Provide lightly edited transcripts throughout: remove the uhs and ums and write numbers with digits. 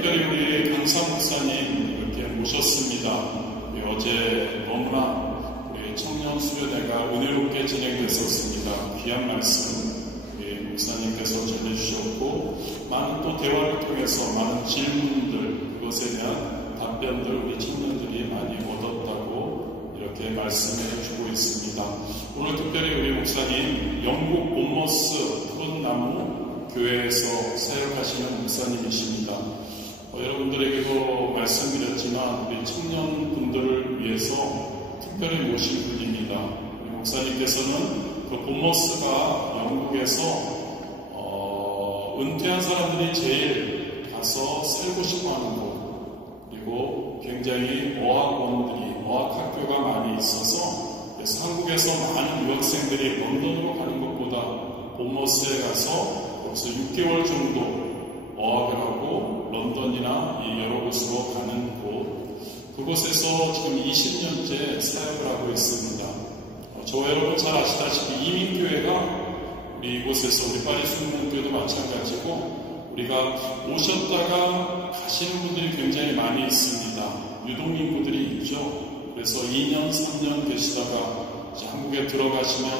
특별히 우리 강사 목사님 이렇게 모셨습니다. 어제 너무나 우리 청년 수련회가 은혜롭게 진행됐었습니다. 귀한 말씀 우리 목사님께서 전해주셨고, 많은 또 대화를 통해서 많은 질문들, 그것에 대한 답변들 우리 청년들이 많이 얻었다고 이렇게 말씀해 주고 있습니다. 오늘 특별히 우리 목사님 영국 본머스 푸른나무 교회에서 사역하시는 목사님이십니다. 여러분들에게도 말씀드렸지만 우리 청년분들을 위해서 특별히 모신 분입니다. 우리 목사님께서는 그 본머스가 영국에서 은퇴한 사람들이 제일 가서 살고 싶어하는 곳, 그리고 굉장히 어학학교가 많이 있어서, 그래서 한국에서 많은 유학생들이 런던으로 가는 것보다 본머스에 가서 거기서 6개월 정도 어학을 하고 런던이나 여러 곳으로 가는 곳, 그곳에서 지금 20년째 사역을 하고 있습니다. 저와 여러분 잘 아시다시피 이민교회가 우리 이곳에서 우리 파리 순문교회도 마찬가지고 우리가 오셨다가 가시는 분들이 굉장히 많이 있습니다. 유동인분들이 있죠. 그래서 2년, 3년 계시다가 이제 한국에 들어가시면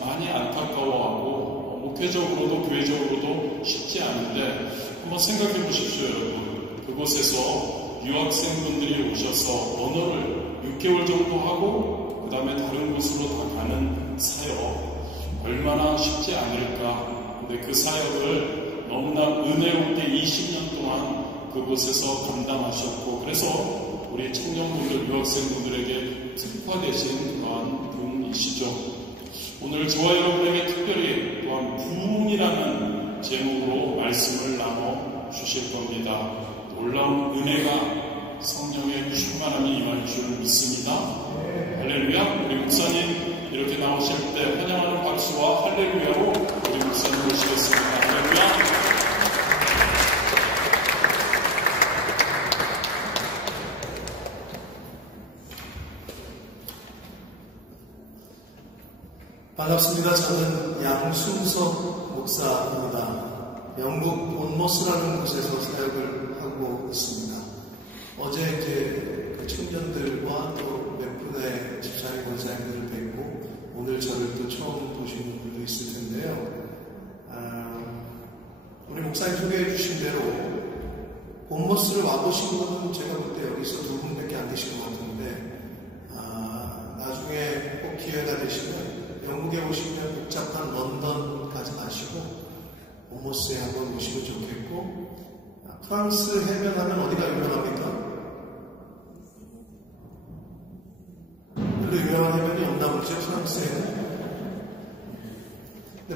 많이 안타까워하고 목회적으로도 교회적으로도 쉽지 않은데, 한번 생각해 보십시오, 여러분. 그곳에서 유학생분들이 오셔서 언어를 6개월 정도 하고 그 다음에 다른 곳으로 다 가는 사역, 얼마나 쉽지 않을까. 근데 그 사역을 너무나 은혜롭게 20년 동안 그곳에서 감당하셨고, 그래서 우리 청년분들, 유학생분들에게 특화되신 그러한 분이시죠. 오늘 저와 여러분에게 특별히 또한 부흥이라는 제목으로 말씀을 나눠 주실 겁니다. 놀라운 은혜가 성령의 충만함이 임할 줄 믿습니다. 할렐루야. 우리 목사님 이렇게 나오실 때 환영하는 박수와 할렐루야로 우리 목사님 모시겠습니다. 할렐루야. 반갑습니다. 저는 양순석 목사입니다. 영국 본머스라는 곳에서 사역을 하고 있습니다. 어제 이제 그 청년들과 또 몇 분의 집사님, 권사님들을 뵙고 오늘 저를 또 처음 보시는 분도 있을 텐데요. 우리 목사님 소개해 주신 대로 본머스를 와보신 분은 제가 볼 때 여기서 두 분밖에 안 계신 것 같은데, 나중에 꼭 기회가 되시면 영국에 오시면 복잡한 런던 가지 마시고 본머스에 한번 오시면 좋겠고, 프랑스 해변하면 어디가 유명합니까? 별로 유명한 해변이 없나 보죠, 프랑스에는. 근데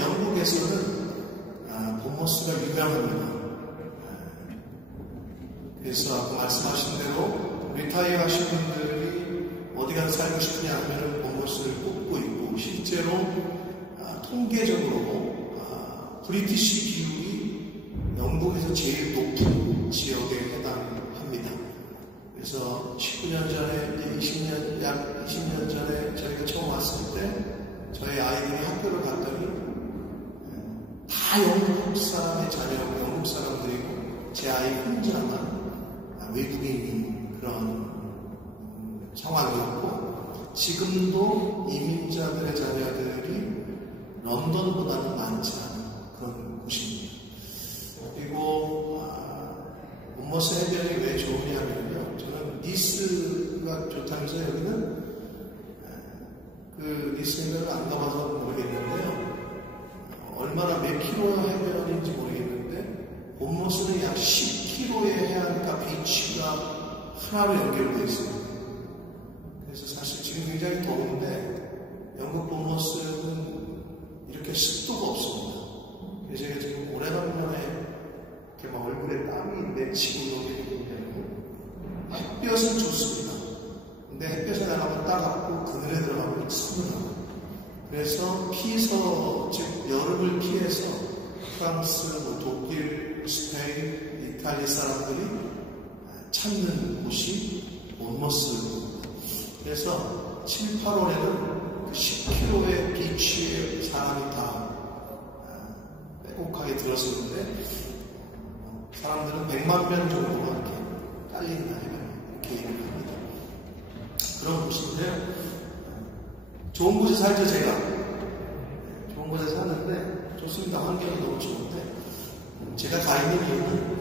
영국에서는 본머스가 유명합니다. 그래서 아까 말씀하신 대로 리타이어 하신 분들이 어디 가서 살고 싶으냐 하면 본머스를 뽑고 있고, 실제로 통계적으로 브리티시 기후이 영국에서 제일 높은 지역에 해당합니다. 그래서 19년 전에, 약 20년 전에 저희가 처음 왔을 때 저희 아이들이 학교를 갔더니 다 영국 사람의 자녀고 영국 사람들이고 제 아이 혼자만 외국인인 그런 상황이었고, 지금도 이민자들의 자녀들이 런던보다는 많지 않은 그런 곳입니다. 그리고 본머스 해변이 왜 좋으냐면요, 저는 니스가 좋다면서 여기는 그 니스 해변을 안 가봐서 모르겠는데요, 얼마나 몇 킬로 해변인지 모르겠는데 본머스는 약 10km의 해안가 비치가 하나로 연결되어 있습니다. 그래서 사실 지금 굉장히 더운데 영국 본머스는 이렇게 습도가 없습니다. 그래서 제가 지금 오래간만에 이렇게 막 얼굴에 땀이 맺히고 이런 게 굉장히, 햇볕은 좋습니다. 근데 햇볕에 나가면 따갑고 그늘에 들어가면 서늘하고, 그래서 즉 여름을 피해서 프랑스, 독일, 스페인, 이탈리 사람들이 찾는 곳이 본머스. 그래서 7, 8월에는 그 10km의 비치에 사람이 다 빼곡하게 들었었는데, 사람들은 100만 명 정도가 이렇게 깔린다 이렇게 얘기를 합니다. 그런 곳인데요. 좋은 곳에 살죠, 제가. 좋은 곳에 사는데 좋습니다. 환경이 너무 좋은데 제가 가 있는 이유는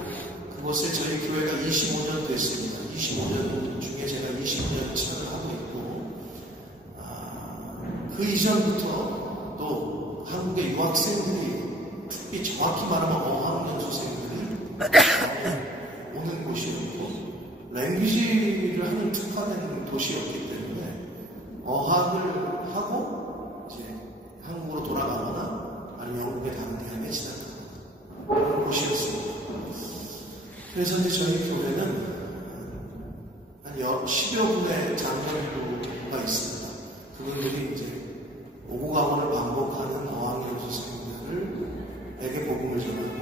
그곳에 저희 교회가 25년 됐습니다. 25년 중에 제가 20년 차를 하고 있고 그 이전부터 또 한국의 유학생들이 특히 정확히 말하면 어학연수생들이 오는 곳이었고 랭귀지를 하는 특화된 도시였기 때문에 어학을 하고 이제 한국으로 돌아가거나 아니면 영국의 다른 대학에 진학하는 그런 곳이었습니다. 그래서 이제 저희 교회는 한 10여 분의 장로가 있습니다. 그분들이 이제 오고 가고를 반복하는 어학연수생들에게 복음을 전하고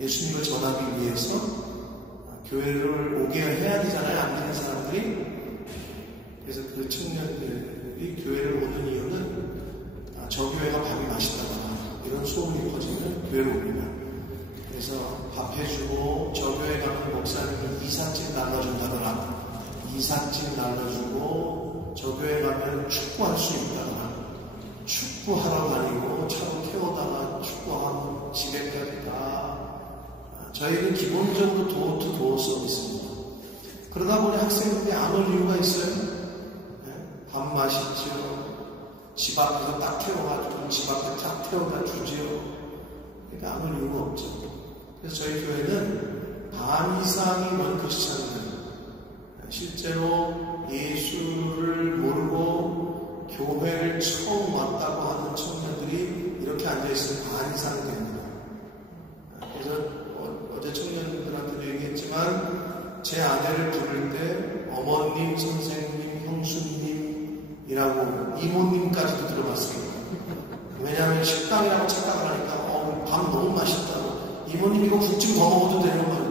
예수님을 전하기 위해서 교회를 오게 해야 되잖아요. 안 되는 사람들이. 그래서 그 청년들이 교회를 오는 이유는 저 교회가 밥이 맛있다거나 이런 소문이 퍼지면 교회를 옵니다. 그래서 밥 해주고 저 교회 가면 목사님이 이삿짐 날라준다거나 이삿짐 날라주고 저 교회 가면 축구할 수 있다거나 축구하러 다니고 차로 태워다가 축구하고 집에까지 다 저희는 기본적으로 도어 서비스입니다. 그러다 보니 학생들이 안 올 이유가 있어요. 밥 맛있죠. 집 앞에서 딱 태워가지고 집 앞에 딱 태워다 주지요. 그러니까 안 올 이유가 없죠. 그래서 저희 교회는 반 이상이 원크리스찬들, 실제로 예수를 모르고 교회를 처음 왔다고 하는 청년들이 이렇게 앉아있으면 반 이상 됩니다. 그래서 어제 청년들한테도 얘기했지만 제 아내를 부를 때 어머님, 선생님, 형수님이라고 이모님까지도 들어봤습니다. 왜냐하면 식당이라고 착각을 하니까 밥 너무 맛있다고 이모님 이거 국 좀 더 먹어도 되는 거 아니에요.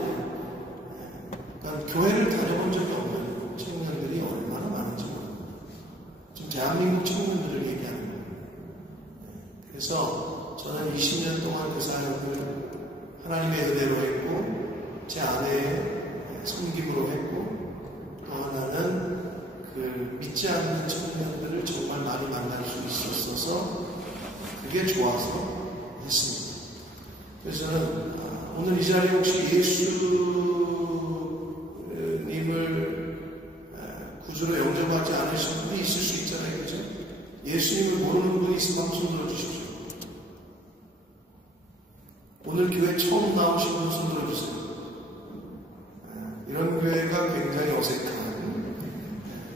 그러니까 교회를 다녀본 적이 없는 청년들이 얼마나 많은지 모르겠어요. 지금 대한민국 청년들을 얘기하는 거예요. 그래서 저는 20년 동안 그 사역을 하나님의 은혜로 했고 제 아내의 섬김으로 했고 또 하나는 그 믿지 않는 청년들을 정말 많이 만날 수 있었어서 그게 좋아서 했습니다. 그래서 저는 오늘 이 자리에 혹시 예수님을 구주로 영접하지 않으신 분이 있을 수 있잖아요. 그죠? 예수님을 모르는 분이 있으면 손 들어주십시오. 오늘 교회 처음 나오신 분 손 들어주세요. 이런 교회가 굉장히 어색한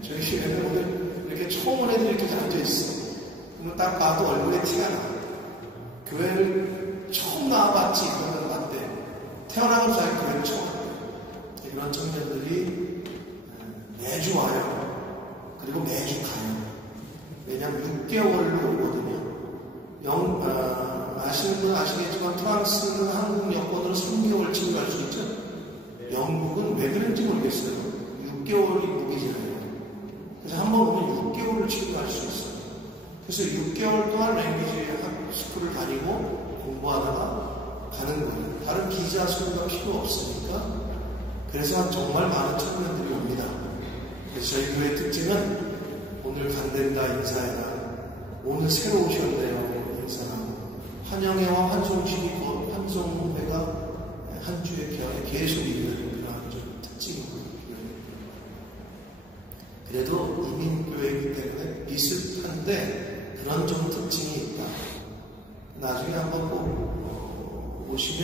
저희 교회는 오늘 이렇게 처음 온 애들이 이렇게 앉아있어. 그러면 딱 봐도 얼굴에 티가 나. 교회를 처음 나와봤지 그러면 맞대. 태어나면서 교회를 처음 왔대. 이런 청년들이 매주 와요. 그리고 매주 가요. 왜냐하면 6개월로 오거든요. 아시는 분은 아시겠지만 프랑스는 한국 여권으로 3개월 치료할 수 있죠. 영국은 왜 그런지 모르겠어요. 6개월이 무기잖아요. 그래서 한번 오면 6개월을 치료할 수 있어요. 그래서 6개월 동안 랭귀지 스쿨을 다니고 공부하다가 가는 거예요. 다른 비자 수료가 필요 없으니까. 그래서 정말 많은 청년들이 옵니다. 그래서 저희 교회 특징은 오늘 간댄다 인사해라. 오늘 새로 오셨네요. 인사하고. 환영회와 환송회가 한 주에 계속 있는 그런 좀 특징이고요. 그래도 이민교회이기 때문에 비슷한데 그런 좀 특징이 있다. 나중에 한번 꼭 오시면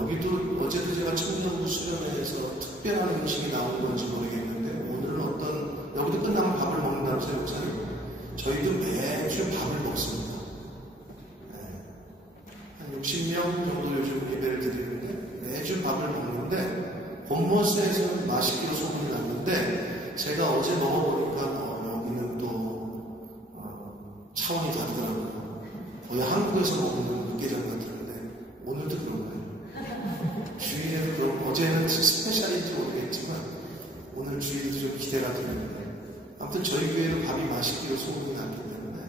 여기도 어제도 제가 청년부 수련회에서 특별한 음식이 나오는 건지 모르겠는데 오늘은 여기도 끝나면 밥을 먹는다면서요, 목사님? 저희도 매주 밥을 먹습니다. 한 60명 정도 요즘 예배를 드리는데 매주 밥을 먹는데 본모스에서는 맛있기로 소문이 났는데 제가 어제 먹어보니까 여기는 또 차원이 다르더라고요. 거의 한국에서 먹는 육개장 같은데 오늘도 그런 거예요. 주일에도 그렇고 어제는 스페셜인지 모르겠지만 오늘 주일도 좀 기대가 되는데 아무튼 저희 교회는 밥이 맛있기로 소문이 났기 때문에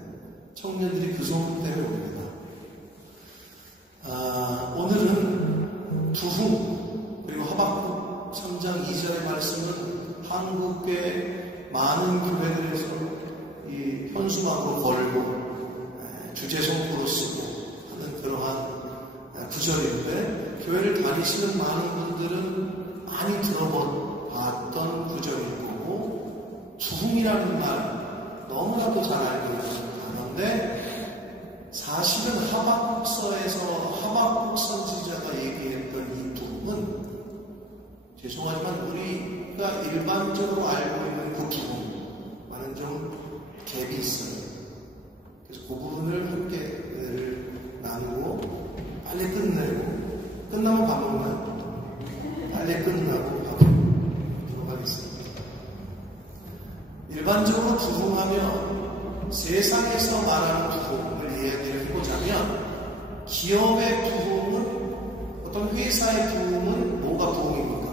청년들이 그 소문 때문에 옵니다. 오늘은 현수막으로 걸고 주제 송구로 쓰고 하는 그러한 구절인데, 교회를 다니시는 많은 분들은 많이 들어봤던 구절일 거고, 부흥이라는 말 너무나도 잘 알고 있는 단어인데, 사실은 하박국서에서 하박국 선지자가 얘기했던 이 부흥은, 죄송하지만 우리가 일반적으로 알고 있는 그 부흥과는 좀 갭이 있어요. 그래서 그 부분을 함께 나누고 빨리 끝내고, 끝나면 밥 먹나요? 빨리 끝나고 밥 들어가겠습니다. 일반적으로 부흥하면, 세상에서 말하는 부흥을 이야기를 해보자면, 기업의 부흥은, 어떤 회사의 부흥은 뭐가 부흥입니까?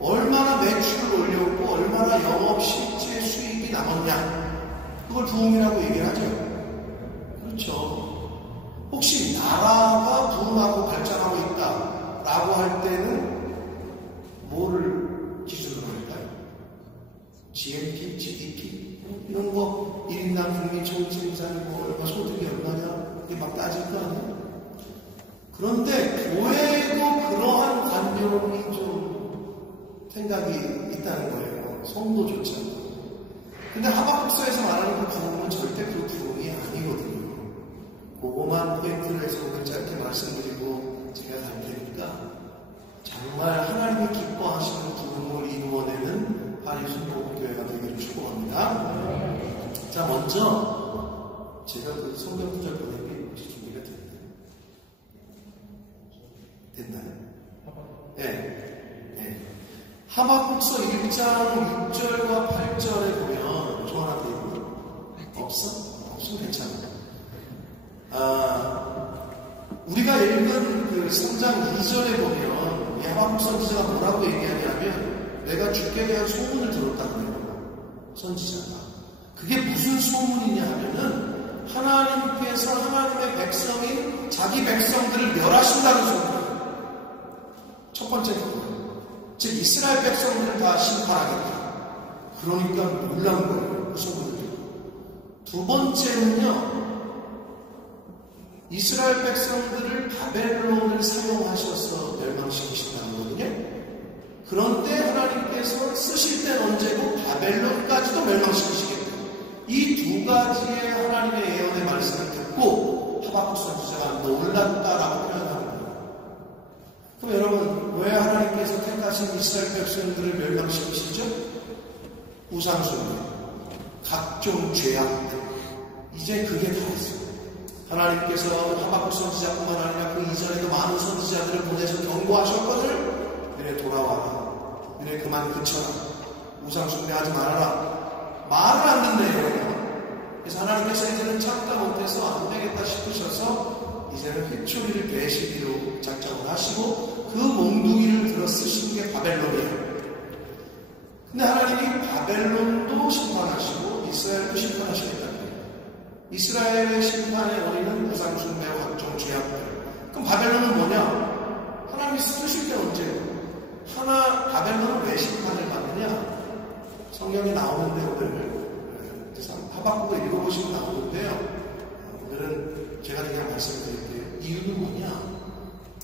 얼마나 매출을 올렸고 얼마나 영업 실제 수익이 남았냐, 그걸 부흥이라고 얘기를 하죠. 그렇죠. 혹시 나라가 부흥하고 발전하고 있다라고 할 때는 뭐를 기준으로 할까요? GNP, GDP 이런 거, 1인당 국민 총생산이 뭐 얼마, 소득이 얼마냐, 이게 막 따질 거 아니에요? 그런데 교회도 그러한 관념이 좀 생각이 있다는 거예요. 성도조차. 근데 하박국서에서 말하는 그 부흥은 절대 그 부흥이 아니거든요. 그거만 포인트로 해서 오늘 짧게 말씀드리고 제가 갈 테니까, 정말 하나님이 기뻐하시는 부흥을 이루어내는 한일순복음교회가 되기를 축복합니다. 자, 먼저 제가 그 성경 구절 보내기 혹시 준비가 됐나요? 네. 하박국서 1장 6절과 8절에 보면 좀 하나 돼 있고, 없으면 괜찮아. 우리가 읽은 그 3장 2절에 보면 이 하박국 선지자가 뭐라고 얘기하냐면, 내가 주께 대한 소문을 들었다고 해요. 선지자가. 그게 무슨 소문이냐 하면은, 하나님께서 하나님의 백성인 자기 백성들을 멸하신다는 소문이에요. 첫 번째 거예요. 즉 이스라엘 백성들을 다 심판하겠다. 그러니까 놀란 거예요. 그 소문을 듣고. 두 번째는요, 이스라엘 백성들을 바벨론을 사용하셔서 멸망시키신다는 거거든요. 그런데 하나님께서 쓰실 때는 언제고 바벨론까지도 멸망시키시겠다. 이 두 가지의 하나님의 예언의 말씀을 듣고 하박국 선지자가 놀랐다라고 표현하는 거예요. 그럼 여러분, 왜 하나님께서 택하신 이스라엘 백성들을 멸망시키시죠? 우상숭배, 각종 죄악들, 이제 그게 다 있어요. 하나님께서 하박국 선지자뿐만 아니라 그 이전에도 많은 선지자들을 보내서 경고하셨거든. 너네 돌아와라. 너네 그만 그쳐라. 우상숭배하지 말아라. 말을 안 듣네요. 그래서 하나님께서 이제는 참다 못해서 안 되겠다 싶으셔서 이제는 회초리를 배시기로 작정을 하시고 그 몽둥이를 들어 쓰신 게 바벨론이에요. 근데 하나님이 바벨론도 심판하시고 이스라엘도 심판하시겠다는 거예요. 이스라엘의 심판의 원인은 우상숭배와 각종 죄악들. 그럼 바벨론은 뭐냐? 하나님이 쓰실 때 언제예요? 바벨론은 왜 심판을 받느냐? 성경에 나오는데 오늘 하박국을 읽어보시면 나오는데요. 오늘은 제가 그냥 말씀드릴게요. 이유는 뭐냐?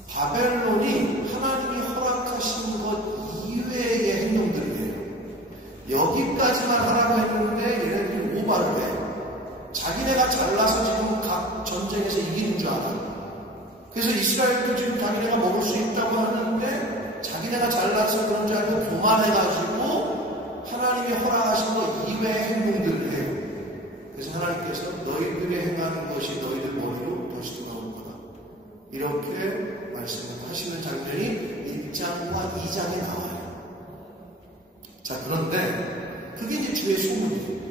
바벨론이 하나님이 허락하신 것 이외의 행동들이에요. 여기까지만 하라고 했는데 얘네들이 오바를 해. 자기네가 잘나서 지금 각 전쟁에서 이기는 줄 알아. 그래서 이스라엘도 지금 자기네가 먹을 수 있다고 하는데 자기네가 잘나서 그런 줄 알고 교만해가지고 하나님이 허락하신 것 이외의 행동들을 해요. 그래서 하나님께서 너희들이 행하는 것이 너희들 머리로 다시 돌아올 거다. 이렇게 말씀하시는 장면이 1장과 2장에 나와요. 자, 그런데 그게 이제 주의 소문이에요.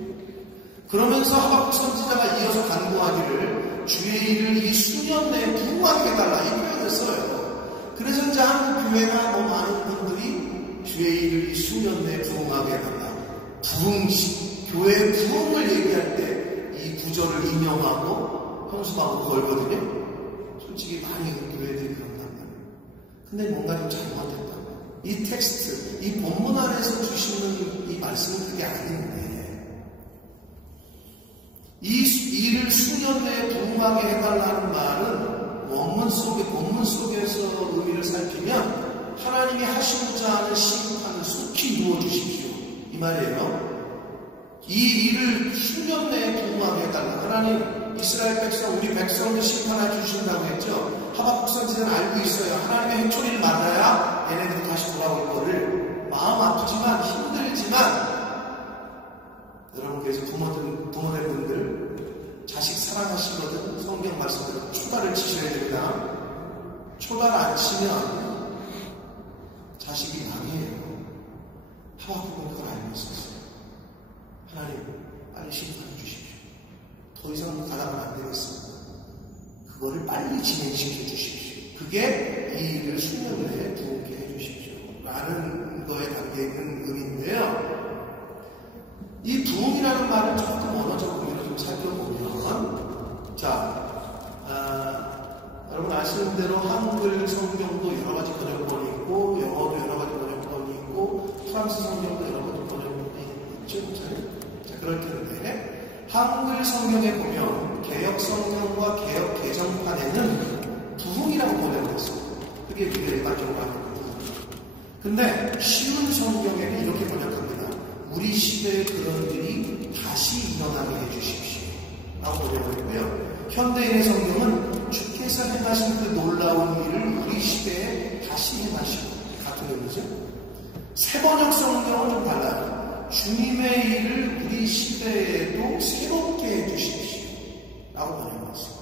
그러면서 하박국 선지자가 이어서 간구하기를 주의 일을 이 수년 내에 부흥하게 해달라 이 표현을 써요. 그래서 이제 한국 교회나 뭐 많은 분들이 주의 일을 이 수년 내에 부흥하게 해달라. 부흥식, 교회의 부흥을 얘기할 때 이 구절을 인용하고 현수막으로 걸거든요. 솔직히 많이 교회들이 그런단 말이에요. 근데 뭔가 좀 잘못됐단 말이에요. 이 텍스트, 이 본문 안에서 주시는 이 말씀은 그게 아닌데, 이 일을 수년 내에 부흥하게 해달라는 말은 본문 속에서 의미를 살피면 하나님이 하시고자 하는 심판을 속히 누워주십시오. 이 말이에요. 이 일을 수년 내에 부흥하게 해달라. 하나님, 이스라엘 백성, 우리 백성을 심판해 주신다고 했죠. 하박국 선지자는 알고 있어요. 하나님의 회초리를 맞아야 얘네들이 다시 돌아올 거를. 마음 아프지만 힘들지만 여러분께서 부모된 분들 자식 사랑하시거든 성경 말씀대로 초다를 치셔야 됩니다. 초다를 안 치면 자식이 망해요. 하박국은 그걸 알고 있었어요. 하나님, 빨리 심판해 주십시오. 더 이상 가다가 안 되겠습니다. 그거를 빨리 진행시켜 주십시오. 그게 이 일을 수년 내에 부흥케 해 주십시오. 라는 거에 담겨있는 의미인데요. 이 부흥이라는 말을 조금 언어적 의미로 좀 살펴보면, 여러분 아시는 대로 한글 성경도 여러 가지 번역본이 있고, 영어도 여러 가지 번역본이 있고, 프랑스 성경도 여러 가지 번역본이 있죠. 자, 그럴 텐데, 한글 성경에 보면 개역 성경과 개역 개정판에는 부흥이라고 번역됐어요. 그게 일반적으로 하는 부흥. 근데 쉬운 성경에는 이렇게 번역합니다. 우리 시대에 그런 일이 다시 일어나게 해주십시오. 라고 번역했고요. 현대인의 성경은 주께서 행하신 그 놀라운 일을 우리 시대에 다시 행하시고, 같은 의미죠. 새번역 성경은 좀 달라요. 주님의 일을 우리 시대에도 새롭게 해주십시오. 라고 번역했어요.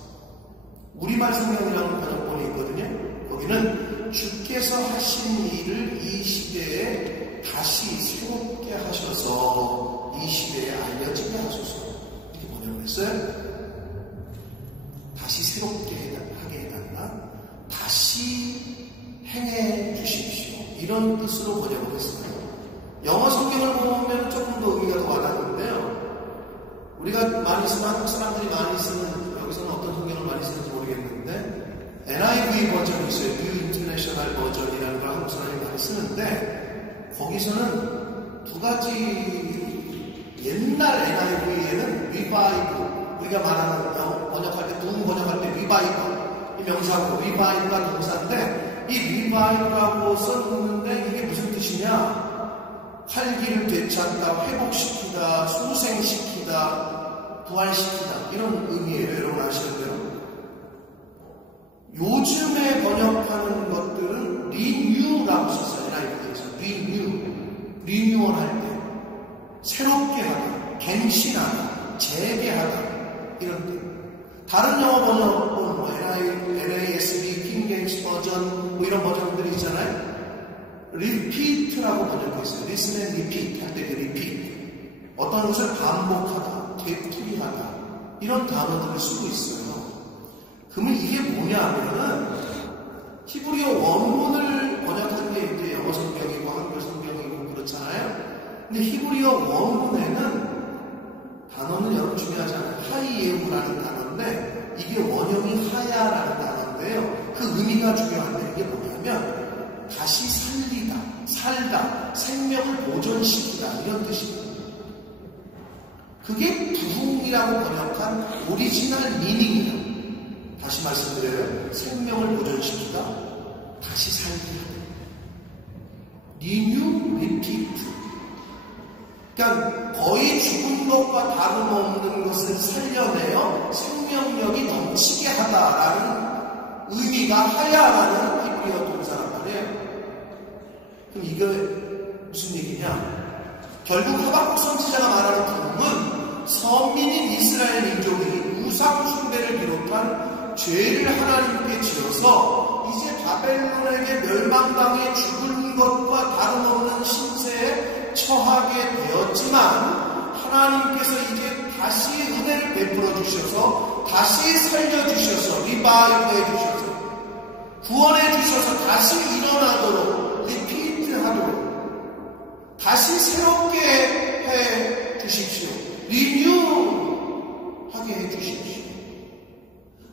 우리말 성경이라는 번역본이 있거든요. 거기는 주께서 하신 일을 이 시대에 다시 새롭게 하셔서 이 시대에 알려지게 하소서. 이렇게 번역을 했어요. 다시 새롭게 하게 해달라. 다시 행해 주십시오. 이런 뜻으로 번역을 했어요. 영어 성경을 보면 조금 더 의미가 더 와닿는데요. 우리가 많이 쓰는, 한국 사람들이 많이 쓰는, 여기서는 어떤 성경을 많이 쓰는지 모르겠는데, NIV 버전이 있어요. New International 버전이라는 걸 한국 사람이 많이 쓰는데, 거기서는 두 가지, 옛날 NIV에는 Revive, 우리가 말하는 영어 번역할 때, 부흥 번역할 때 Revive, 이 명사고, Revive가 동사인데, 이 Revive라고 썼는데 이게 무슨 뜻이냐? 활기를 되찾다, 회복시키다, 소생시키다, 부활시키다, 이런 의미예요. 여러분 아시는 대로. 요즘에 번역하는 것들은 renew라고 썼어요. NIV에서 리뉴얼 할 때, 새롭게 하다, 갱신하다, 재개하다, 이런 뜻. 다른 영어 번역은 NASB, 킹제임스 버전, 뭐 이런 버전들이 있잖아요. repeat라고 번역했어요. listen and repeat 할 때 그 repeat. 어떤 것을 반복하다, 되풀이하다, 이런 단어들을 쓰고 있어요. 그러면 이게 뭐냐면은 히브리어 원문을 번역한 게 이제 영어 성경이고 한글 성경이고 그렇잖아요. 근데 히브리어 원문에는 단어는 여러분 중요하지 않아요. 하이예후라는 단어인데 이게 원형이 하야라는 단어인데요. 그 의미가 중요한데 이게 뭐냐면 다시 살리다, 살다, 생명을 보존시키다, 이런 뜻입니다. 그게 부흥이라고 번역한 오리지널 미닝이에요. 다시 말씀드려요. 생명을 보존시키다, 다시 살리다. Renew, repeat. 그러니까 거의 죽은 것과 다름없는 것을 살려내어 생명력이 넘치게 하다라는 의미가 하야라는 히브리어 동사란 말이에요. 그럼 이게 무슨 얘기냐? 결국 하박국 선지자가 말하는 부흥은 선민인 이스라엘 민족이 우상 숭배를 비롯한 죄를 하나님께 지어서 이제 바벨론에게 멸망당해 죽은 것과 다름없는 신세에 처하게 되었지만 하나님께서 이제 다시 은혜를 베풀어 주셔서 다시 살려주셔서 리바이브 해주셔서 구원해 주셔서 다시 일어나도록 리피트하도록 다시 새롭게 해 주십시오. 리뉴하게 해 주십시오.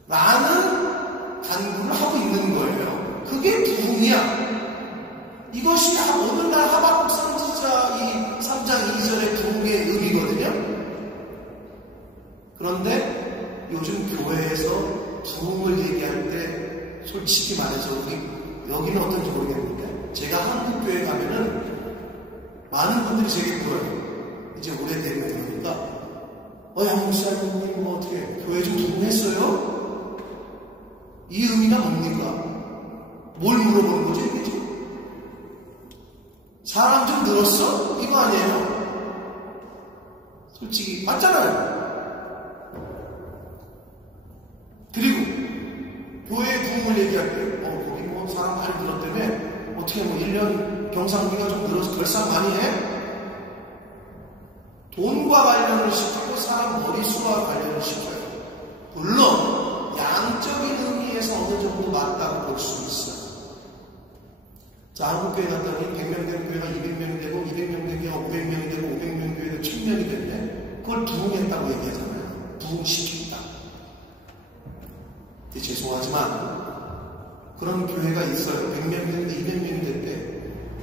라는 간구를 하고 있는 거예요. 그게 부흥이야. 이것이 그런데 요즘 교회에서 부흥을 얘기할 때 솔직히 말해서 여기는 어떤지 모르겠는데 제가 한국 교회 가면은 많은 분들이 제게 물어요. 이제 오래된 거니까 양목사님 어떻게 교회 좀 부흥했어요? 이 의미가 뭡니까? 뭘 물어보는 거지 이게 지금? 사람 좀 늘었어? 이거 아니에요? 솔직히 맞잖아요. 그리고 교회 부흥을 얘기할 때 거기 뭐 사람 많이 늘었다며 어떻게 뭐 1년 경상비가 좀 늘어서 결산 많이 해? 돈과 관련을 시키고 사람 머릿수와 관련을 시켜요. 물론 양적인 의미에서 어느 정도 맞다고 볼 수 있어요. 자, 한국교회 갔더니 100명 된 교회가 200명이 되고 200명 된 교회가 500명이 되고 500명 교회가 1000명이 됐네. 그걸 부흥했다고 얘기하잖아요. 부흥시켰다. 죄송하지만 그런 교회가 있어요. 100명이 됐는데 200명이 됐대.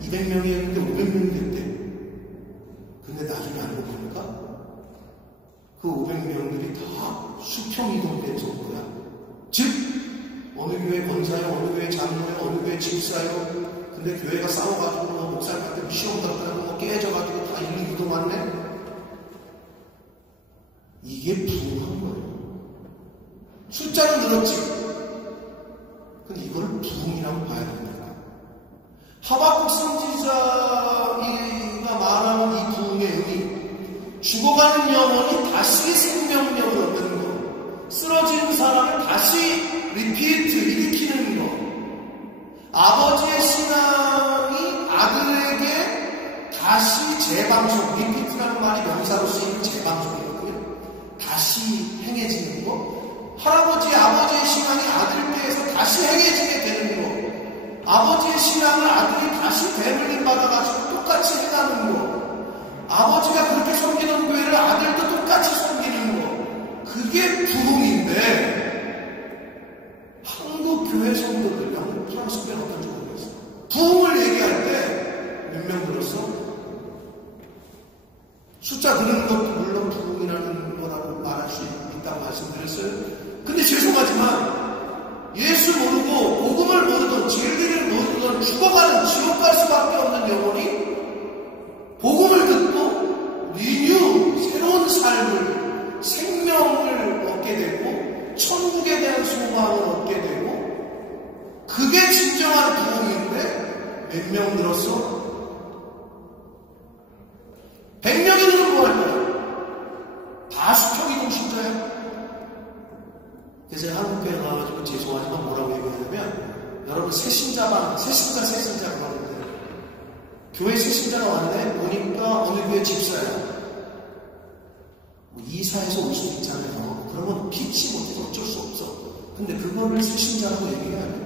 200명이 했는데 500명이 됐대. 근데 나중에 알고 보니까 그 500명들이 다 수평이동된 정도야. 즉 어느 교회 권사요, 어느 교회 장로요, 어느 교회 집사요. 근데 교회가 싸워가지고 목사님한테 시험 들었다고 깨져가지고 다 1, 2도 맞네. 이게 부흥한 거예요. 숫자는 늘었지. 근데 이걸 부흥이라고 봐야 됩니다. 하박국 선지자가 말하는 이 부흥의 의미, 죽어가는 영혼이 다시 생명력을 얻는 것, 쓰러진 사람을 다시 일으키는 것, 아버지의 신앙이 아들에게 다시 재방송, 리피트라는 말이 명사로 쓰이는 재방송이거든요. 다시 행해지는 것, 아버지의 신앙이 아들 뼈에서 다시 행해지게 되는 것, 아버지의 신앙을 아들이 다시 대물림 받아가지고 똑같이 해가는 것, 아버지가 그렇게 섬기는 교회를 아들도 똑같이 섬기는 것, 그게 부흥인데 한국 교회 성도들, 한국 프랑스 교회는 어떤지 모르겠어요. 부흥을 얘기할 때 몇 명 들었어? 숫자 드는 것도 물론 부흥이라는 거라고 말할 수 있다고 말씀드렸어요. 근데 죄송하지만 예수 모르고 복음을 모르던 진리를 모르던 죽어가는 지옥 갈 수밖에 없는 영혼이 복음을 듣고 리뉴, 새로운 삶을, 생명을 얻게 되고 천국에 대한 소망을 얻게 되고 그게 진정한 부흥인데 몇 명 들었어? 100명이 들은 거 할까요? 다 수평이동 신자야. 그래서 제가 한국교회 나와가지고 죄송하지만 뭐라고 얘기하냐면 여러분 새신자라고 하는데 교회 새신자가 왔네? 보니까 어느 교회 집사야. 뭐 이사해서 올 수도 있잖아요. 그러면 피치 못해서 어쩔 수 없어. 근데 그거를 새신자라고 얘기해야 돼.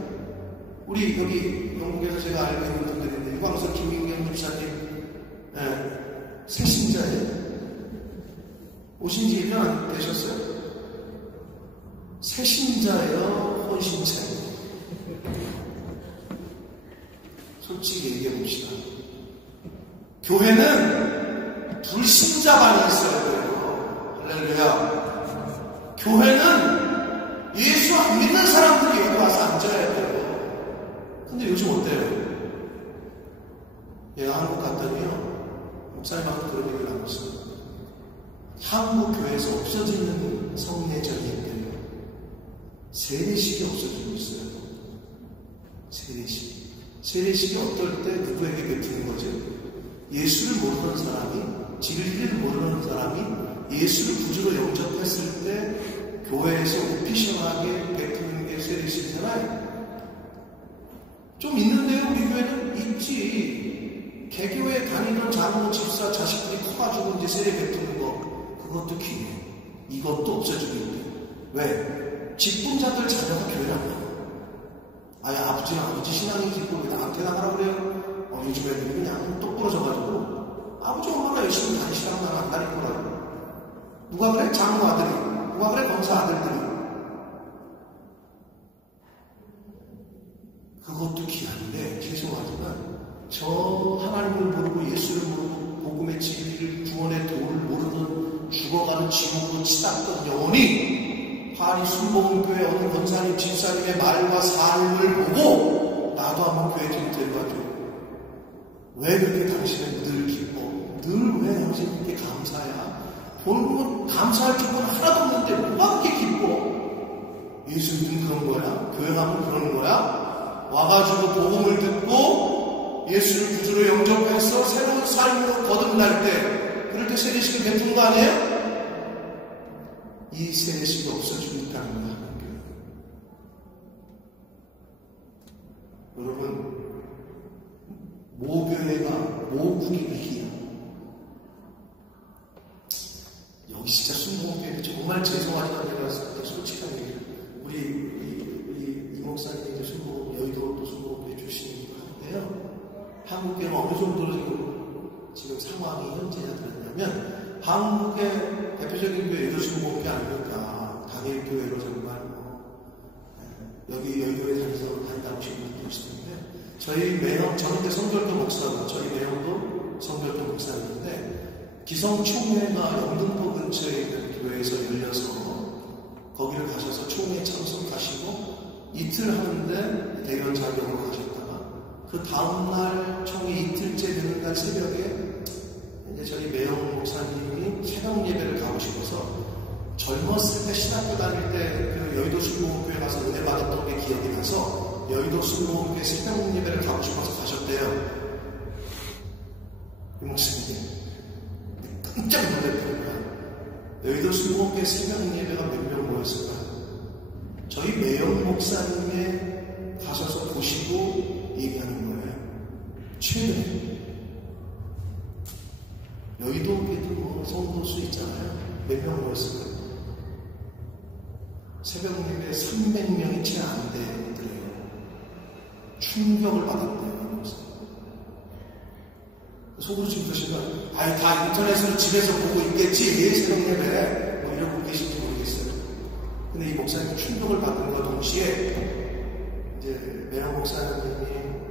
우리 여기 영국에서 제가 알고 있는 분들인데 유광석 김민경 집사님 새신자예요. 오신 지 1년 안 되셨어요? 새신자예요? 혼신자예요? 솔직히 얘기해 봅시다. 교회는 불신자만이 있어야 돼요. 할렐루야. 교회는 예수 안 믿는 사람들이 여기 와서 앉아야 돼요. 근데 요즘 어때요? 얘가 한국 갔더니요. 목사님하고 그런 얘기를 하고 있어요. 한국 교회에서 없어지는 성례절이 있대요. 세례식이 없어지고 있어요. 세례식. 세례식이 어떨 때 누구에게 베푸는 거죠? 예수를 모르는 사람이, 진리를 모르는 사람이 예수를 구주로 영접했을 때 교회에서 오피셜하게 베푸는 게 세례식이잖아요. 좀 있는데요, 우리 교회는 있지. 개교회 다니던 장로 집사 자식들이 커가지고 이제 세례 베푸는 거, 그것도 기회. 이것도 없어지고 있대요. 왜? 직분자들 자녀가 교회를 안 나와. 아버지는 아버지 신앙이지, 왜 나한테 나가라 그래요? 요즘 애들이 그냥 똑 부러져가지고, 아버지 엄마가 열심히 다니시라고 나는 안 다닐 거라고. 누가 그래? 장로 아들이. 누가 그래? 검사 아들들이. 그것도 귀한데, 죄송하지만, 저 하나님을 모르고 예수를 모르고 복음의 진리를 구원의 도를 모르는 죽어가는 지옥으로 치닫던 영혼이 파리 순복음교회 어느 권사님, 집사님의 말과 삶을 보고 나도 한번 교회 좀 데려가줘. 왜 그렇게 당신은 늘 기뻐? 늘 왜 당신 그렇게 감사야? 보는 감사할 조건 하나도 없는데 뭐가 그렇게 기뻐? 예수님은 그런 거야? 교회 가면 그러는 거야? 와가지고 복음을 듣고 예수를 구주로 영접해서 새로운 삶으로 거듭날 때 그럴 때 세례식을 베푸는 거 아니에요? 이 세례식이 없어지고 있다는 거야. 여러분, 모교회가 모국의 위기야. 여기 진짜 순복음교회 정말 죄송하지만 내가 솔직한 얘기를 우리 이 목사님이 이제 순복음 여의도 또 순복음교회 출신이기도 한데요. 한국교회가 어느 정도로 지금 상황이 현재 되었냐면 한국의 대표적인 교회 여의도 순복음교회 아닙니까? 당일교회로 정말 여기 여의도에 다니다 오신 분들도 있을 텐데 저희 매형 저는 그때 성결교 목사고 저희 매형도 성결교 목사였는데 기성 총회가 영등포 근처에 있는 교회에서 열려서 거기를 가셔서 총회에 참석하시고 이틀 하는데 대의원 자격으로 가셨다가 그 다음날 총회 이틀째 되는 날 새벽에 이제 저희 매형 목사님이 새벽 예배를 가고 싶어서 젊었을 때 신학교 다닐 때 그 여의도 순복음교회 가서 은혜 받았던 게 기억이 나서 여의도 순복음교회 새벽 예배를 가고 싶어서 가셨대요. 이 목사님이 깜짝 놀랐던 거야. 여의도 순복음교회 새벽 예배가 몇 명 모였을까? 저희 매형 목사님의 가셔서 보시고 얘기하는 거예요. 최근에 여의도에도 뭐 성도 수 있잖아요. 몇 명 모였을까? 새벽 예배 300명이 채 안 되더래요. 충격을 받았대요. 속으로 지금 그러신 거예요. 아이, 다 인터넷으로 집에서 보고 있겠지. 왜 새벽 예배? 뭐 이러고 계신지 모르겠어요. 근데 이 목사님이 충격을 받은 것과 동시에, 이제, 매형 목사님이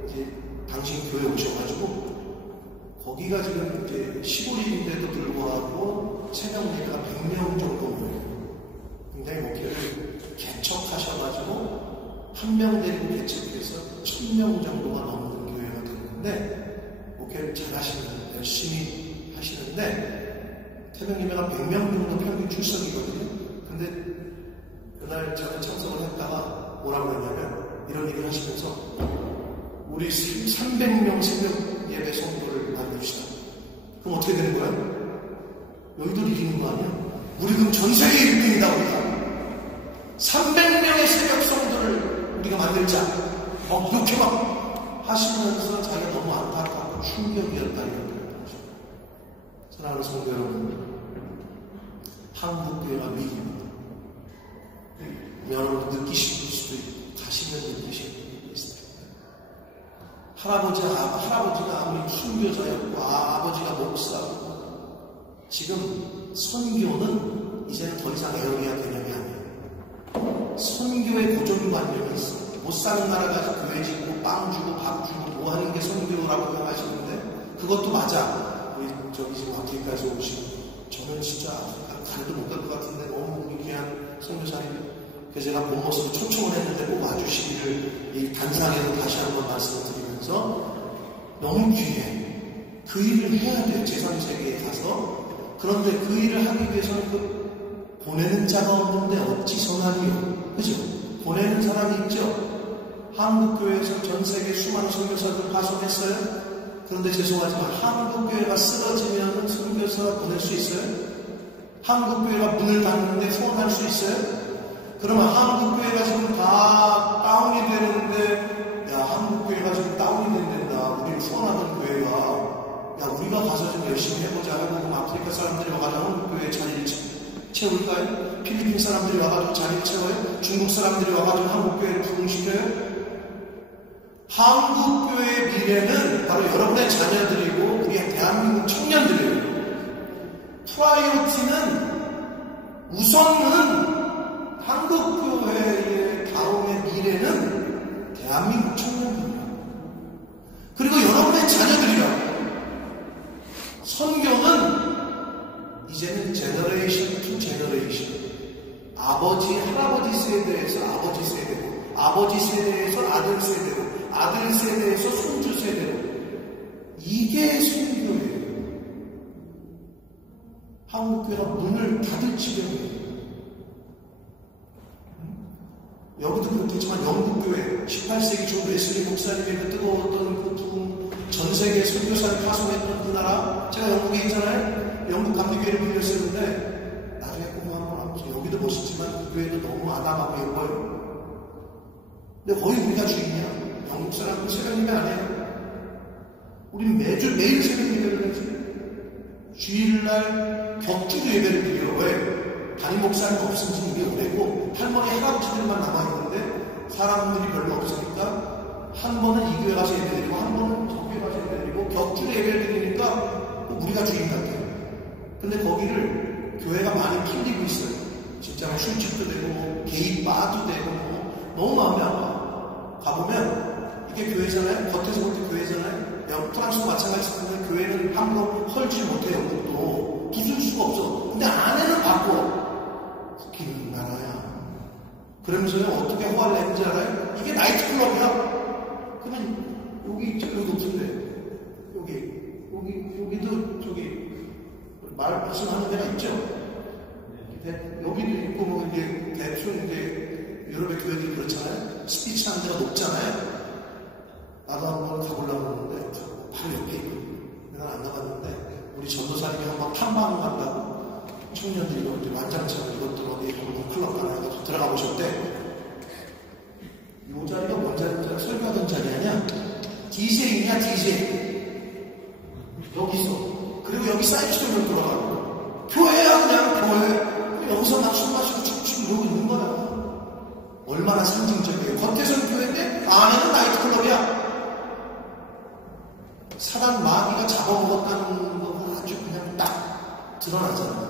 이제 당신 교회에 오셔가지고, 거기가 지금 이제 시골인데도 불구하고, 새벽 예배가 100명 정도 모여요. 굉장히 목회를 개척하셔가지고, 한 명 데리고 개척해서 1000명 정도가 넘는 교회가 됐는데, 목회를 잘 하시는, 열심히 하시는데, 새벽 예배가 100명 정도 평균 출석이거든요. 근데, 그날 저는 참석을 했다가 뭐라고 했냐면, 이런 얘기를 하시면서, 우리 300명 새벽 예배 성도를 만듭시다. 그럼 어떻게 되는 거야? 여의도를 이기는 거 아니야? 우리 그럼 전 세계 1등이다, 우리가. 300명의 새벽 성도를 우리가 만들자. 이렇게 막 하시면서 자기가 너무 안타깝고 충격이었다, 이런 얘기를 하죠. 사랑하는 성도 여러분, 한국교회가 위기입니다. 여러분 느끼실 수도 있고, 가시면 느끼실 수도 있습니다. 할아버지가 아무리 순교자였고, 아버지가 목사고, 지금 선교는 이제는 더 이상 에어리아 개념이 아니에요. 선교의 고정관념이 있어. 못 사는 나라 가서 교회 짓고 빵 주고 밥 주고 뭐 하는 게 선교라고 생각하시는데 그것도 맞아. 우리 저기 지금 아프리카에서 오신 저는 진짜 아프리카 가도 못 갈 것 같은데 너무 우리 귀한 선교사님 그래서 제가 본 모습을 초청을 했는데 꼭 와주시기를 이 단상에서 다시 한번 말씀을 드리면서 너무 귀해. 그 일을 해야 돼요. 제3세계에 가서. 그런데 그 일을 하기 위해서는 보내는 자가 없는데 어찌 선하리요. 그죠? 보내는 사람이 있죠? 한국교회에서 전 세계 수많은 선교사들 파송했어요? 그런데 죄송하지만 한국교회가 쓰러지면 선교사가 보낼 수 있어요? 한국교회가 문을 닫는데 소원할 수 있어요? 그러면 한국교회가 지금 다 다운이 되는데 야 한국교회가 지금 다운이 된다. 우리 소원하던 교회가 야 우리가 가서 좀 열심히 해보자 하고 아프리카 사람들이 와가지고 한국교회 자리를 채울까요? 필리핀 사람들이 와가지고 자리를 채워요? 중국 사람들이 와가지고 한국교회를 부흥시켜요? 한국교회의 미래는 바로 여러분의 자녀들이고 우리의 대한민국 청년들이에요. 프라이어티는 우선은 한국교회의 다음의 미래는 대한민국 청년들이에요. 그리고 여러분의 자녀들이라고. 선교는 이제는 제너레이션 아버지, 할아버지 세대에서 아버지 세대로, 아버지 세대에서 아들 세대로, 아들 세대에서 손주 세대로. 이게 선교예요. 한국교회가 문을 닫을 지경이에요. 여기도 그렇겠지만 영국교회 18세기 조 웨슬리 목사님의 그 뜨거웠던 그 부흥, 전 세계 선교사를 파송했던 그 나라, 제가 영국에 있잖아요. 영국 감리교회를 빌렸었는데 나중에 꼭 한번 여기도 멋있지만 그 교회도 너무 아담하고 예뻐요. 근데 거의 우리가 주인이야. 영국 사람 그 새벽 예배 안 해요. 우리는 매일 새벽 예배를 해요. 주일날 격주로 예배를 드려요. 왜? 담임 목사님 없은 지 이게 오래고 할머니 할아버지들만 남아있는데 사람들이 별로 없으니까 한 번은 이 교회 가서 예배 드리고 한 번은 저 교회 가서 예배 드리고 격주로 예배를 드리니까 우리가 주인 같아요. 근데 거기를 교회가 많이 풀리고 있어요. 진짜 술집도 되고 뭐 게이 바도 되고 뭐 너무 마음에 아파. 가보면 이게 교회잖아요. 겉에서 볼 때 교회잖아요. 프랑스도 마찬가지인데 교회는 함부로 헐지 못해요. 영국도 부술 수가 없어. 근데 안에는 바꿔. 기는 나라야. 그러면서요 어떻게 호화를 내는지 알아요? 이게 나이트클럽이야. 그러면 여기 높은데 여기도 저기 말씀하는 데가 있죠. 여기도 있고 뭐 이게 대충 이제 유럽의 교회들이 그렇잖아요. 스피치 하는 데가 높잖아요. 나도 한번 가보려고 하는데 바로 옆에 있거든요. 내가 안 가봤는데 우리 전도사님이 한번 탐방 간다고 청년들이 이렇게 완장창을 이것도 어디 한번 클럽 가나 해가지고 들어가 보셨대. 이 자리가 뭔 자리인지 설교하던 자리 아니야? DJ이냐 DJ. 여기 있어. 그리고 여기 사이트로 들어가고 교회야 그냥 교회. 여기서 막 술 마시고 춤추고 이러고 있는 거야. 얼마나 상징적이에요. 겉에서는 교회인데 안에는 나이트클럽이야. 사단 마귀가 잡아먹었다는 거 아주 그냥 딱 드러나잖아요.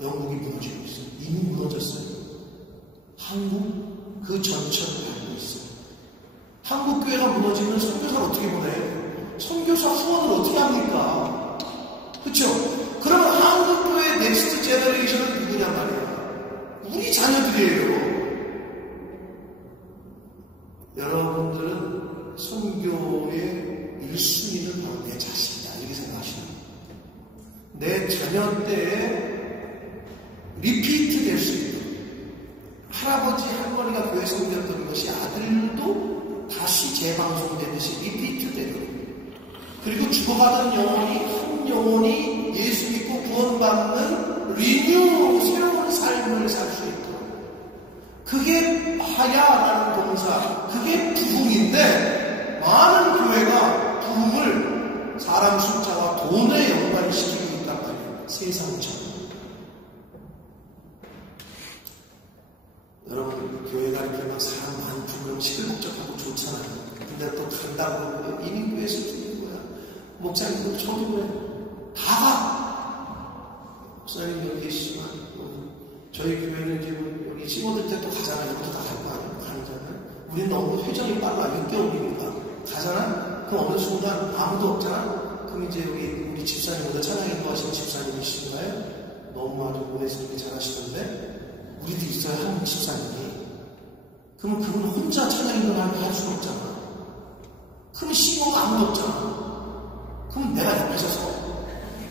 영국이 무너지고 있어요. 이미 무너졌어요. 한국 그 전철을 밟고 있어요. 한국 교회가 무너지면 선교사를 어떻게 보내요? 선교사 후원을 어떻게 합니까? 그렇죠? 그러면 한국 교회의 넥스트 제너레이션은 누구냔 말이에요. 우리 자녀들이에요. 여러분들은 선교의 1순위는 바로 내 자신이다. 이렇게 생각하시는 거예요. 내 자녀 때에 리피트 될 수 있도록 할아버지 할머니가 교회 섬겼던 것이 아들도 다시 재방송되듯이 리피트 되도록 그리고 죽어가던 영혼이 한 영혼이 예수 믿고 구원받는 리뉴 새로운 삶을 살 수 있도록 그게 하야라는 동사 그게 부흥인데 많은 교회가 부흥을 사람 숫자와 돈에 연관시키고 있단 말이에요. 세상처럼. 여러분 교회가 이렇게 막 사람 많고 시끌벅적하고 좋잖아요. 근데 또 간다고 이민교회에서 듣는 거야. 목사님도 저도 그래. 다 가. 목사님 여기 계시지만 저희 교회는 지금 여기 친구들 때 또 가잖아요. 여기도 다 갈 거 아니에요. 가잖아요. 우리는 너무 회전이 빨라. 6개월이니까. 가잖아. 그럼 어느 순간 아무도 없잖아. 그럼 이제 우리 집사님보다 찬양 인도하시는 집사님이신가요? 너무 아주 오해스럽게 잘하시던데 우리도 있어요. 한국 집사님이. 그러면 그분 혼자 찬양 인도하는 할 수는 없잖아. 그럼 신호가 아무도 없잖아. 그럼 내가 옆에 서서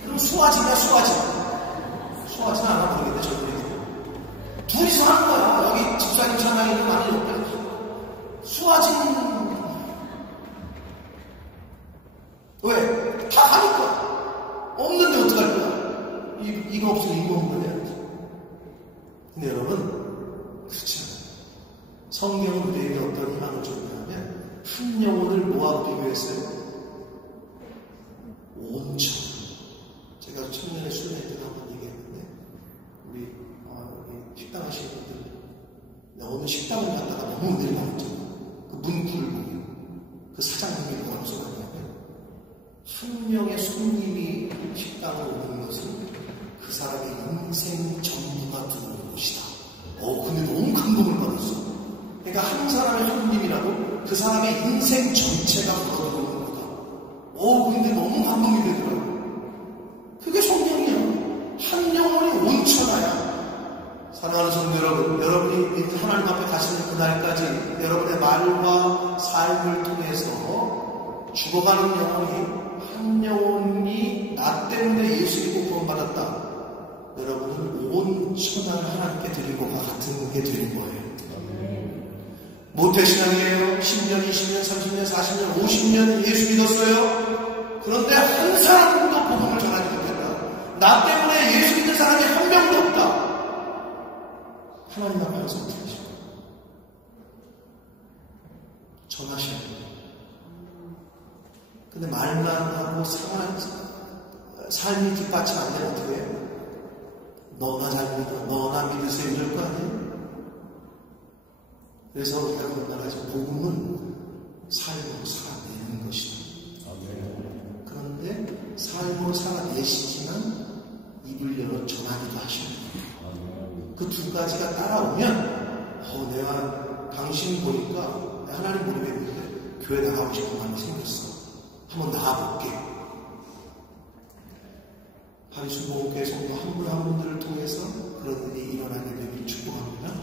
그럼 수화지냐 수화지. 수화지는 안 하면 모르겠네. 저들이. 둘이서 하는 거야. 여기 집사님 찬양 인도 나는 옆에 수화지는 왜? 다 하니까. 없는데 어떡할 거야? 이거 없으면 이거 없는 거야. 근데 여러분, 그렇지 않아요. 성경은 우리에게 어떤 희망을 줬냐면, 한 영혼을 뭐하고 비교했어요? 5천. 제가 청년의 수련회 때 한번 얘기했는데, 우리 식당 하시는 분들, 어느 식당을 갔다가 너무 은혜를 받았잖아요. 그 문구를 보면, 그 사장님이 뭐라고 써놨냐면, 한 명의 손님이 식당을 오는 것은 그 사람의 인생 전부가 들어오는 것이다. 근데 너무 감동을 받았어. 그러니까 한 사람의 손님이라도 그 사람의 인생 전체가 들어오는 거다. 근데 너무 감동이 되더라고요. 그게 성경이야. 한 영혼이 온천하야. 사랑하는 성도 예수는 여러분의 말과 삶을 통해서 죽어가는 영혼이 한 영혼이 나 때문에 예수 믿고 구원받았다. 여러분은 온 천하를 하나님께 드린 것과 같은 게 되는 거예요. 모태신앙이에요. 10년, 20년, 30년, 40년, 50년 예수 믿었어요. 그런데 한 사람도 복음을 전하지 못했다. 나 때문에 예수 믿는 사람이 한 명도 없다. 하나님 앞에서 어떻게 하실까요? 전하셔야 돼요. 근데 말만 하고 삶이 뒷받침 안 되면 어떻게 해요? 너나 잘 믿어, 너나 믿으세요 이럴 거 아니에요? 그래서 우리가 그런 말 하죠. 복음은 삶으로 살아내는 것이다. 그런데 삶으로 살아내시지만 입을 열어 전하기도 하셔야 돼요. 그 두 가지가 따라오면 내가 당신 보니까 하나님 모르겠는데 교회 나가고 싶은 마음이 생겼어. 한번 나가볼게. 한수목교회 성도 한 분 한 분들을 통해서 그런 일이 일어나게 되길 축복합니다.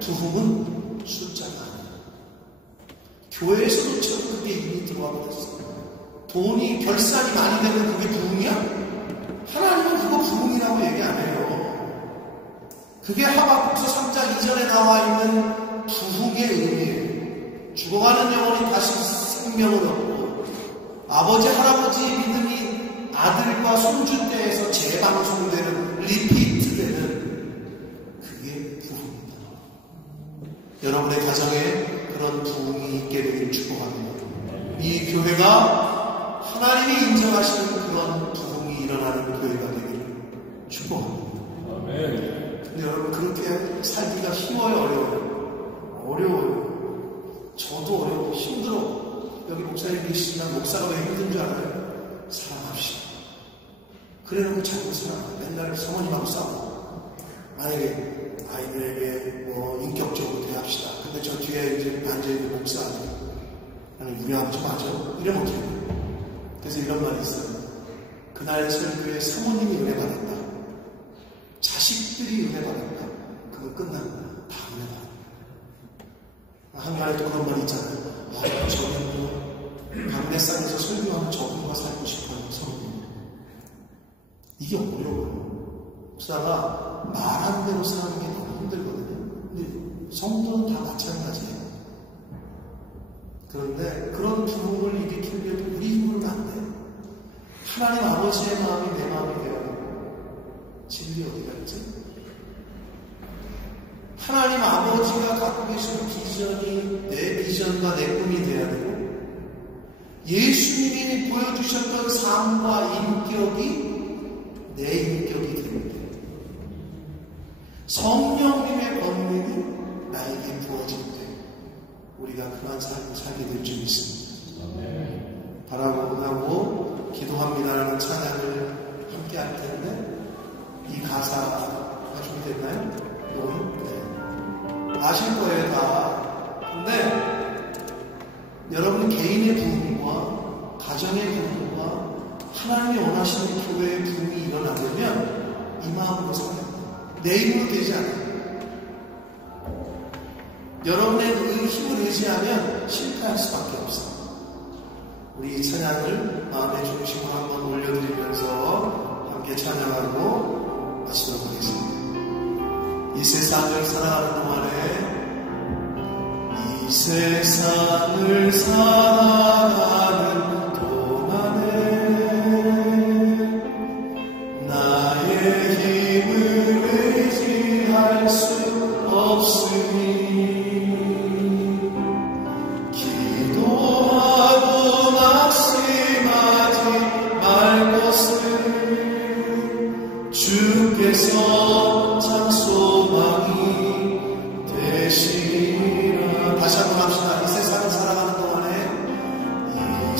부흥은 숫자가 아니에요. 교회에서도 처음 그게 이미 들어와 버렸어. 돈이 결산이 많이 되면 그게 부흥이야? 하나님은 그거 부흥이라고 얘기 안 해요. 그게 하박국서 3장 이전에 나와 있는 부흥의 의미예요. 죽어가는 영혼이 다시 생명을 얻고 아버지 할아버지 믿음이 아들과 손주 때에서 재방송되는 리피트되는 그게 부흥입니다. 여러분의 가정에 그런 부흥이 있게 되기를 축복합니다. 이 교회가 하나님이 인정하시는 그런 부흥이 일어나는 교회가 되기를 축복합니다. 근데 여러분 그렇게 살기가 힘어요, 어려워요? 어려워요. 저도 어려워, 힘들어. 여기 목사님 계시지만 목사가 왜 힘든 줄 알아요? 사랑합시다. 그래놓고 자꾸 사랑. 맨날 사모님하고 싸우고. 만약에 아이들에게 인격적으로 대합시다. 근데 저 뒤에 이제 앉아있는 목사 나는 유명하면 좀 맞아. 이러면 어떻게 해요? 그래서 이런 말이 있어요. 그날 설교에 사모님이 은혜 받았다. 자식들이 은혜 받았다. 그거 끝난 거야. 다 은혜 받았다. 한간에도 그런 말이 있잖아요. 저는 강대상에서 설교하는 저분과 살고 싶어요. 성도님. 이게 어려워요. 목사가 말한 대로 사는 게 너무 힘들거든요. 근데 성도는 다 마찬가지예요. 그런데 그런 부흥을 일으키려도 우리 힘으로는 안 돼요. 하나님 아버지의 마음이 내 마음이 되어야 돼요. 진리 어디 갔지? 하나님 아버지가 갖고 계신 비전이 내 비전과 내 꿈이 돼야 되고 예수님이 보여주셨던 삶과 인격이 내 인격이 됩니다. 성령님의 권능이 나에게 부어질 때 우리가 그러한 삶을 살게 될 줄 믿습니다. 바라보고 기도합니다라는 찬양을 함께 할 텐데 이 가사가 준비됐나요? 네. 아실 거예요 다. 근데 여러분 개인의 부흥과 가정의 부흥과 하나님이 원하시는 교회의 부흥이 일어나려면 이 마음으로 살아야 내 힘으로 되지 않아요. 여러분의 그 힘을 의지하면 실패할 수밖에 없어요. 우리 찬양을 마음의 중심으로 한번 올려드리면서 함께 찬양하고 마치도록 하겠습니다. 이 세상을 살아가는 동안에 이 세상을 살아가는 동안에 나의 힘을 의지할 수 없으니 기도하고 낙심하지 말 것은 주께서 참 소망이 되시리라. 다시 한번 합시다. 이 세상을 살아가는 동안에 이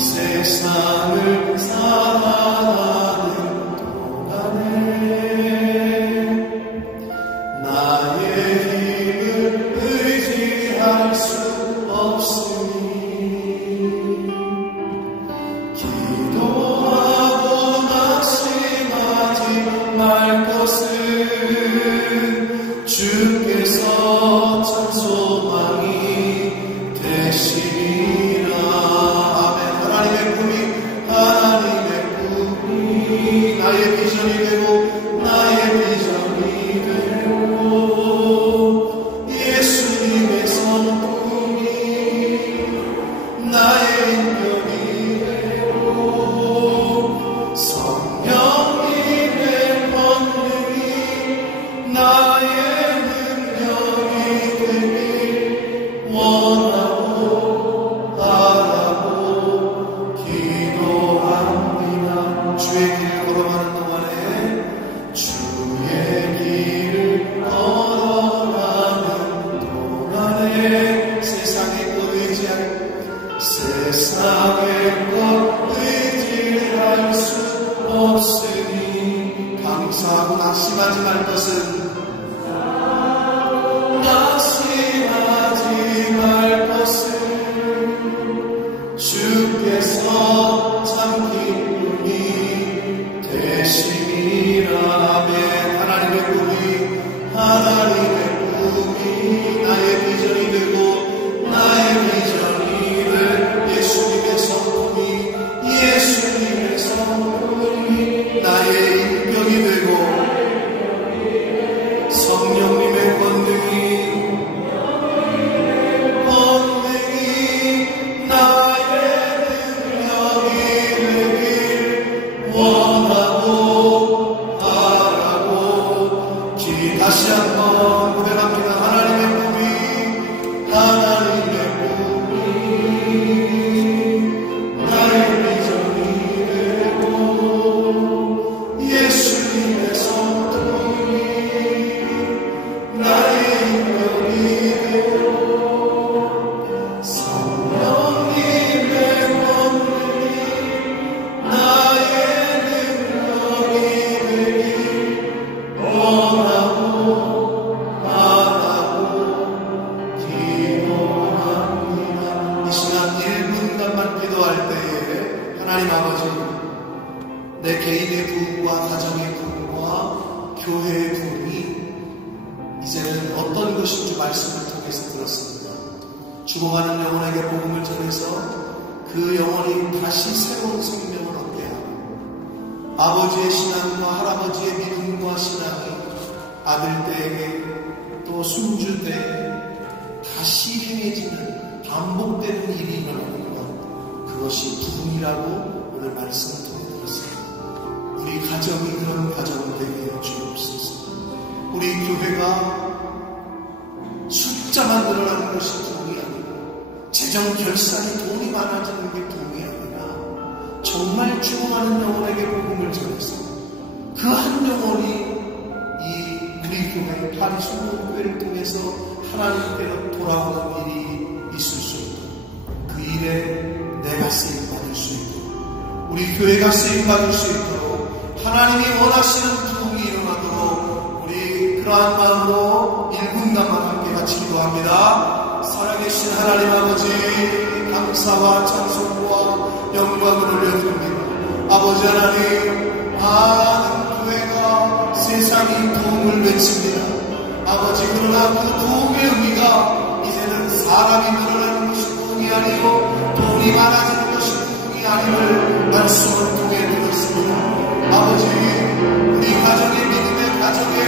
하나님 아버지, 내 개인의 부흥과 가정의 부흥과 교회의 부흥이 이제는 어떤 것인지 말씀을 통해서 들었습니다. 죽어가는 영혼에게 복음을 전해서 그 영혼이 다시 새로운 생명을 얻게 하고, 아버지의 신앙과 할아버지의 믿음과 신앙이 아들들에게 또 순주되에 다시 행해지는 반복되는 일이 일어나는 것, 그것이 부흥이라고 오늘 말씀을 통해 들었습니다. 우리 가정이 그런 가정 되게 해 주옵소서. 우리 교회가 숫자만 늘어나는 것이 부흥이 아니고, 재정 결산이 돈이 많아지는 게 부흥이 아니라 정말 죽어가는 영혼에게 복음을 전해서 그 한 영혼이 우리 교회 파리수 교회를 통해서 하나님께로 돌아오는 일이 있을 수 있도록, 그 일에 내가 쓰임받을 수 있도록, 우리 교회가 쓰임받을 수 있도록 하나님이 원하시는 부흥이 일어나도록 우리 그러한 마음으로 1분간만 함께 같이 기도합니다. 살아계신 하나님 아버지, 감사와 찬송과 영광을 올려드립니다. 아버지 하나님, 많은 교회가 세상이 부흥을 외칩니다. 아버지, 그러나 그 부흥의 의미가 이제는 사람이 늘어나는 것이 부흥이 아니고 돈이 많아지는 것이 부흥이 아님을 말씀을 통해 들었습니다. 아버지, 우리 가정의 믿음의 가정에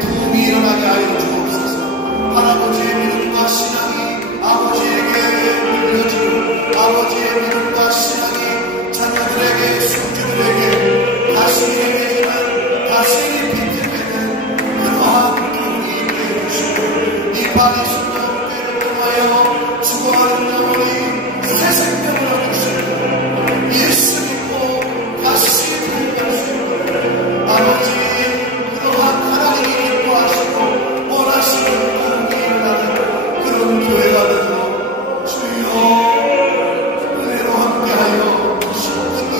부흥이 일어나게 하여 주옵소서. 할아버지의 믿음과 신앙이 아버지에게 물려지고, 아버지의 믿음과 신앙이 자녀들에게, 손주들에게 다시 행해지는, 다시 빛되는 그러한 부흥이 되어 주시고, 이 파리수의 교회를 통하여 죽어가는 영혼이 새 생명을 얻으시고 예수 믿고 다시 부흥할 수 있고, 아버지, 그러한 하나님이 기뻐하시고 원하시는 부흥이 일어나는 그런 교회가 되도록 주여 은혜로 함께하여 주시옵소서.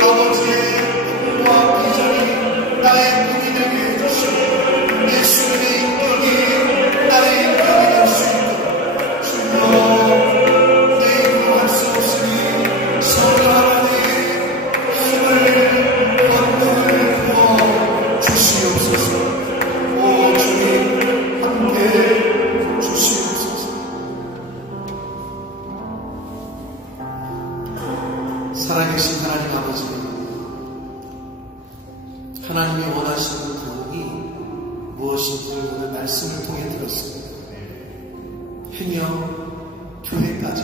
아버지의 꿈과 비전이 나의 꿈이 되게 해주시고 예수님의 인격이 나의 인격이 될 수 있도록 주여 내 인격할 수 없으니 성령 하나님의 힘을 권능을 부어 주시옵소서. 오 주님 함께 주시옵소서. 살아계신 하나님 아버지, 하나님이 원하시는 부흥이 무엇인지 오늘 말씀을 통해 들었습니다. 행여 교회까지,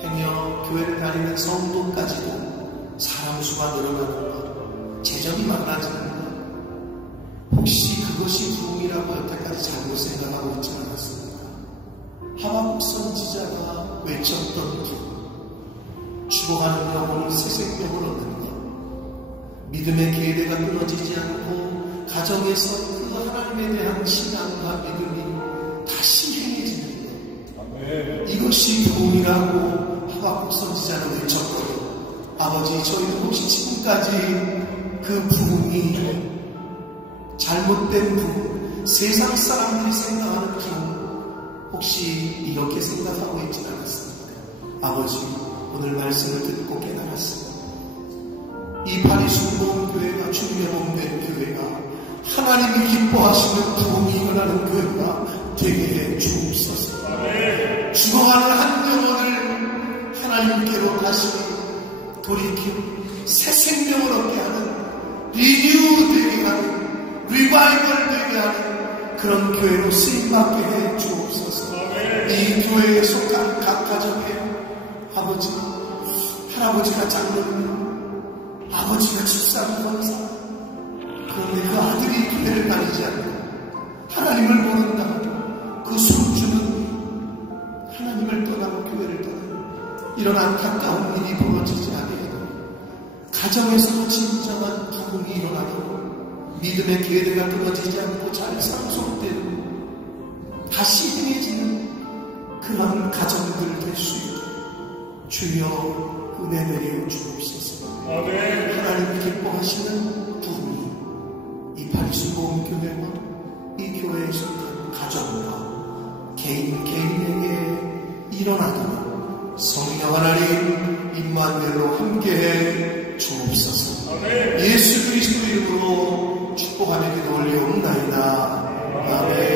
행여 교회를 다니는 성도까지도 사람 수가 늘어나는 것, 재정이 많아지는 것, 혹시 그것이 부흥이라고 여태까지 잘못 생각하고 있지 않았습니까? 하박국 선지자가 외쳤던 부흥, 죽어가는 영혼을 새 생명을 얻는 것, 믿음의 계대가 끊어지지 않고 가정에서 그 하나님에 대한 신앙과 믿음이 다시 행해지는 것, 이것이 부흥이라고 하박국 선지자는 외쳤거든요. 아버지, 저희도 혹시 지금까지 그 부흥이 잘못된 부흥, 세상 사람들이 생각하는 부흥, 혹시 이렇게 생각하고 있지는 않았습니까? 아버지, 오늘 말씀을 듣고 깨달았습니다. 이 파리수봉 교회가 주님의 몸된 교회가 하나님이 기뻐하시는 부흥이 일어나는 교회가 되게 해 주옵소서. 죽어가는 한 영혼을 하나님께로 다시 돌이키고 새 생명을 얻게 하는, 리뉴 되게 하는, 리바이벌 되게 하는 그런 교회로 쓰임받게 해 주옵소서. 이 교회에 속한 각 가정에 아버지, 할아버지가 장로님, 아버지가 집사님 권사, 그런데 그 아들이 교회를 다니지 않고 하나님을 모른다, 그 손주는 하나님을 떠나고 교회를 떠나고 이런 안타까운 일이 벌어지지 않아도 가정에서도 진정한 부흥이 일어나도록 믿음의 계대가 끊어지지 않고 잘 상속되는, 다시 행해지는 그런 가정들 될 수 있도록 주여 은혜 내려 주옵소서. 하나님 기뻐하시는 부흥이 이 파리수봉 교회와 이 교회에 속한 가정과 개인에게 일어나도록 성령 하나님 임마누엘로 함께해 주옵소서. 예수 그리스도 이름으로 축복하며 기도 올리옵나이다. 아멘.